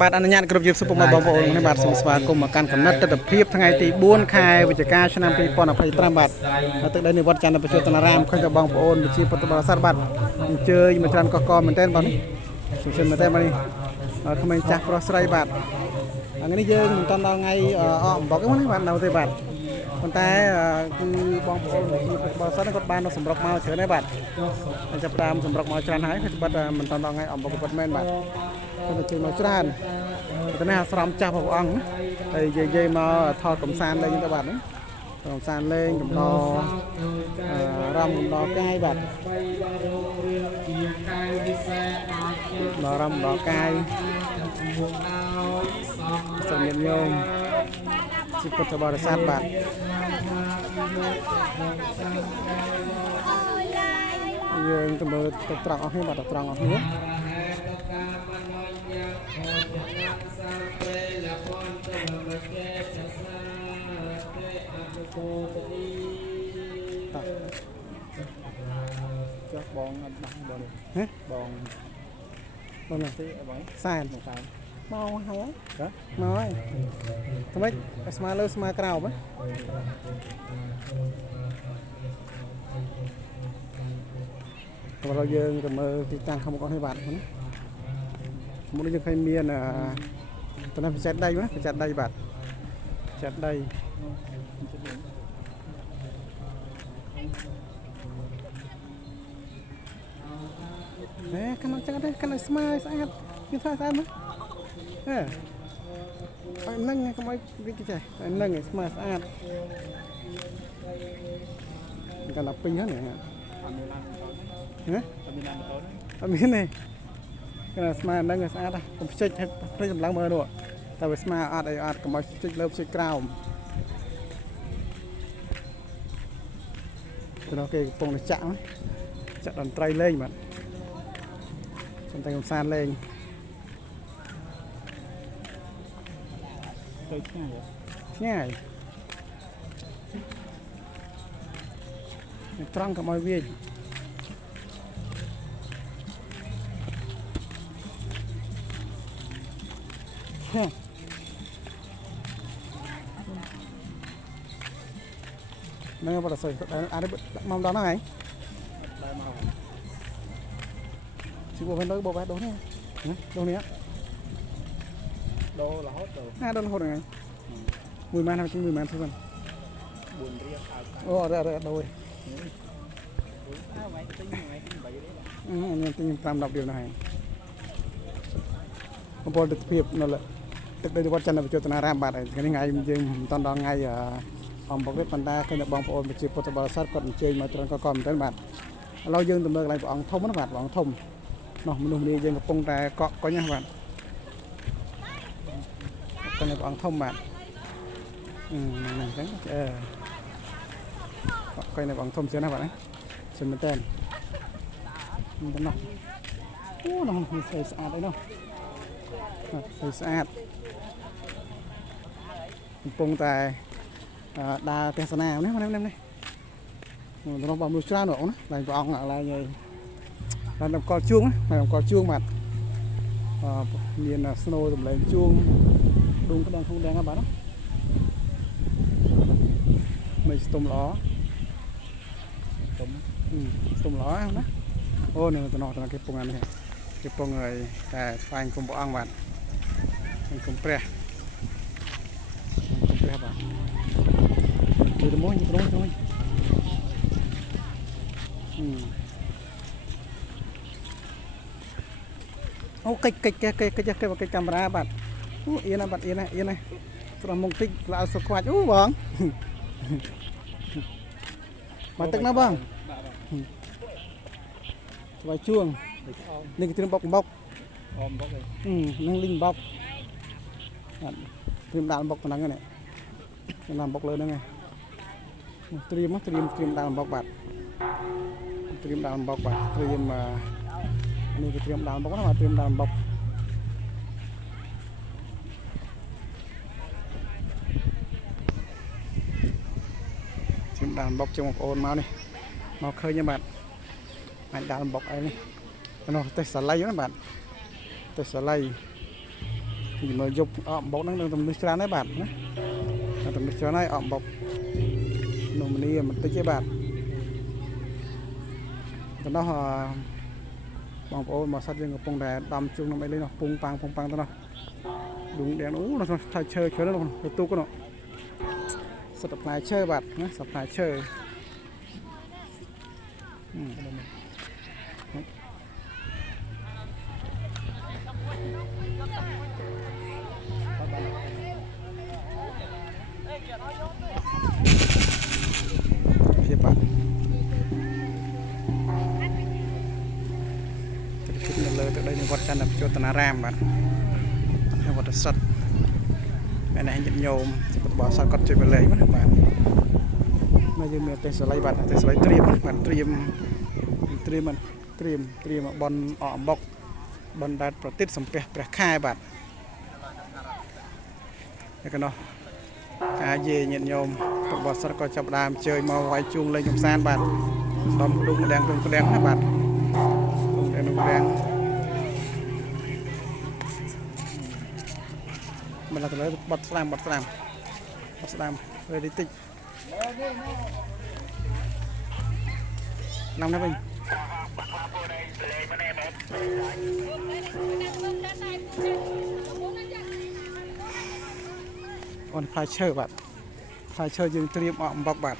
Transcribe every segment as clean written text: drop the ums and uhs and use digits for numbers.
បាទអនុញ្ញាតគ្រប់យុទ្ធសុពមកបងប្អូននេះបាទសូមស្វាគមន៍មកកាន់កំណត់ទស្សនភាពថ្ងៃទី4ខែវិច្ឆិកាឆ្នាំ2025បាទនៅទឹកដីនៃវត្តចន្ទបច្ចុប្បន្នរាមឃើញតែបងប្អូនជាពុទ្ធបរិស័ទបាទអញ្ជើញមកច្រើនកកមែនទែនបាទនេះសូមជម្រាបមែនទែនបាទនេះក្មេងចាស់ប្រុសស្រីបាទថ្ងៃនេះយើងមិនតាន់ដល់ថ្ងៃអំបុកទេបាទនៅទេបាទប៉ុន្តែគឺបងប្អូនជាពុទ្ធបរិស័ទគាត់បាននៅសម្រុកមកច្រើនដែរបាទចាប់ផ្ដើមសម្រុកមកច្រើនហើយគឺបាត់មិនតាន់ដល់ថ្ងៃអំបុកពិតមែនបាទទៅជើងមកច្រើនតែនេះអាស្រមចាស់ព្រះអង្គហើយនិយាយមកថតកំសាន្តលេងទៅបាទហ្នឹងកំសាន្តលេងកំដររំកំដរកាយបាទរំកំដរកាយសំញាញោមជាពុទ្ធបរិស័ទបាទយើងទៅមើលទៅត្រង់អស់នេះបាទទៅត្រង់អស់នេះចុះបងអត់បាក់បងហ៎បងណាទីបងសែនមកហើយមកហើយថ្មីស្មាលើស្មាក្រោបបើយើងទៅមើលទីតាំងខាងមុខនេះបាទមុខនេះយើងឃើញមានតំណែងពិសេសដៃពិសេសដៃបាទពិសេសដៃកាន់ចឹងទៅកាន់ស្មើស្អាតមានថាស្អាតមកហ្នឹងកុំឲ្យវាចេះហ្នឹងស្មើស្អាតកាន់តែពេញហ្នឹងអត់មានទេកាន់ស្មើហ្នឹងស្អាតកុំភ្ចេចភ្លេចសម្លឹងមើលនោះតែវាស្មើអត់អីអត់កុំឲ្យភ្ចេចលើភ្ចេចក្រោមទៅគេកំពុងតែចាក់តន្ត្រីលេងបាទសំតែកំសាន្តលេងទៅឆ្ងាយត្រង់កុំឲ្យវាហ្នឹងបើទៅអានេះមកដល់ហ្នឹងហើយជិះបោះវិញទៅបោះបែដូរនេះដូរនេះដូររហូតដូររហូតហ្នឹងមួយម៉ានហើយមួយម៉ានធ្វើមិន4រៀលអូអត់ដូរហើយទិញ5-10រៀលហ្នឹងហើយបងប្អូនទស្សនភាពនៅទឹកដីវត្តចន្ទបច្ចុប្បន្នរាមបាទថ្ងៃនេះយើងមិនតាន់ដល់ថ្ងៃអំបុកទេប៉ុន្តែឃើញតែបងប្អូនប្រជាពុទ្ធបរិស័ទគាត់អញ្ជើញមកច្រើនកកមែនទែនបាទឥឡូវយើងទៅមើលកន្លែងព្រះអង្គធំណាបាទព្រះអង្គធំនោះមនុស្សម្នាយើងកំពុងតែកក់កុញណាបាទកន្លែងព្រះអង្គធំបាទហ្នឹងអញ្ចឹងកក់កុញនៅព្រះអង្គធំច្រើនណាបាទសមែនតើនោះអូនោះស្អាតស្អាតអីនោះស្អាតកំពុងតែដើរទេសនានេះនេះទៅបងមនុស្សច្រើនហ្នឹងណាឡើងព្រះអង្គឡើងហើយឡើងតម្កល់ជួងឡើងតម្កល់ជួងបាទមានស្នូសម្លេងជួងដួងក្តងធំដែរបាទមិនស្ទុំល្អស្ទុំល្អណាអូនេះទៅនោះគេពងអានេះគេពងហើយតែស្វែងគុំព្រះអង្គបាទគុំព្រះបាទទៅមួយអូកិច្ចកាមេរ៉ាបាទអូអៀនណាបាទអៀនណាត្រង់មុខតិចឡើងសុខ្វាច់អូបងមកទឹកណាបងស្វាយជួងនេះគេត្រៀមបុកអមបុកនឹងលីងបុកត្រៀមដាក់បុកប៉ុណ្ណឹងនេះដាក់បុកលើហ្នឹងឯងត្រៀមដាក់បុកបាទត្រៀមដាក់បុកបាទត្រៀមនេះគេត្រៀមដាក់បុកណាបាទត្រៀមដាក់បុកត្រៀមដាក់បុកជើងបងប្អូនមកនេះមកឃើញទេបាទអាចដាក់បុកអីនេះនោះទេសសាឡៃណាបាទទេសសាឡៃ thì mà dục bọc nó tầm nước trà đấy bạn nhé tầm nước trà này bọc nồng mì mình tới chế bạn tao nó bằng ôi mà sát dân ở pông đè đâm chung nó mới lên nó pung pang tao nó đúng đèn nó thay chơi nó luôn tu cái nó sập lại chơi bạn nhé sập lại chơi phía bạn cái lơ từ đây là vật chân là cho tận ram bạn hay vật sắt cái này nhận nhôm bỏ sao cắt chơi về lấy mất bạn bây giờ mình tên slide bạn tên slide trim bòn bọc bòn đạt protit sầm pe khai bạn cái nó cá dê nhận nhôm bỏ sao có chập đàm chơi màu quay chuông lên trong san bạn đom đúng đèn các bạn đèn mình là lấy bật slam rồi đi tích năm đó mình còn phải chơi dừng trim bọc bạn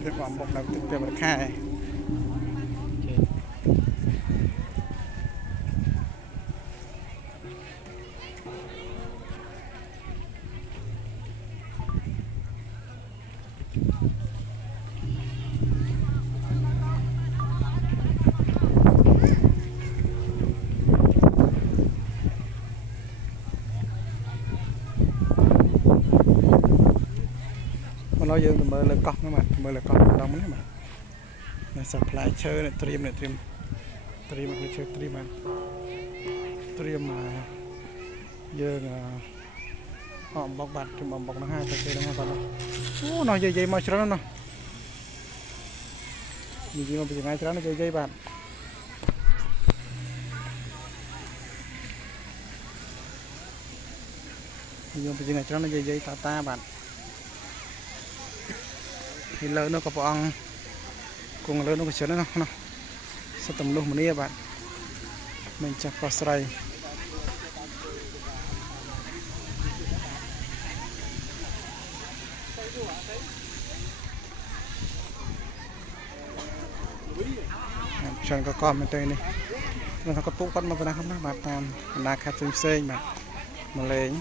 trim bọc là trim bật khai nó dương từ mơ lên cọc nữa mà mơ lên cọc đông lắm mà này sập lại chơi này trim mà phải chơi trim mà dương họ bọc bạc thì bọc nó hai phải chơi nó hai bạn nó dây mà cho nó gì mà bị ngay cho nó dây bạn gì mà bị ngay cho nó dây ta bạn thì lớn nó có bong cùng lớn nó có chứa nó sẽ tầm lúc một nia bạn mình chặt vào sợi chân có con bên đây này nó có tụ con mà vẫn không nó bạn là khát chân xên mà lấy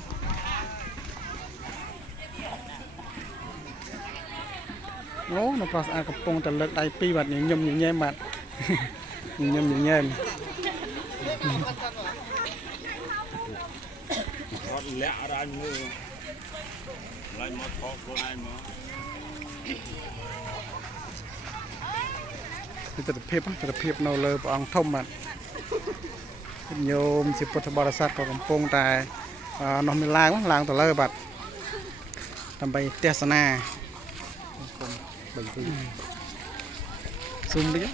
nó có ai cặp bông tận lực đại pi bạn những nhom những nhem bạn những nhom những nhem lẹ ra như lại một thọ của ai mà từ phép nó lơ bằng thông bạn nhôm chỉ bật bờ sát của cặp bông tại nó mới lang từ lơ bạn tầm bay tesana zoom đi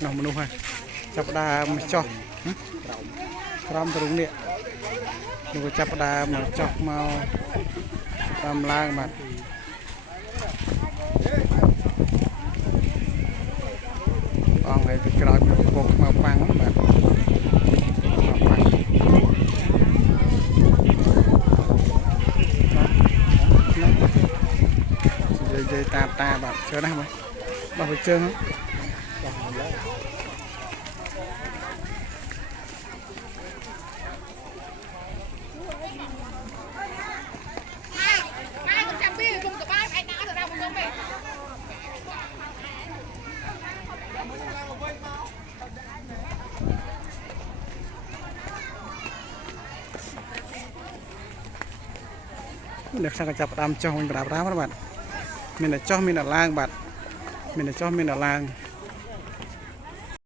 nào mình hay chắp đà mà cho ram từ đúng nè đừng chắp đà mà chọc màu làm lang mà còn này thì cái cột màu vàng mà dây ta bạn chơi này bạn phải chơi không được sang chập đam cho mình đạp đá các bạn mình là cho mình là lang bạn mình là cho mình là lang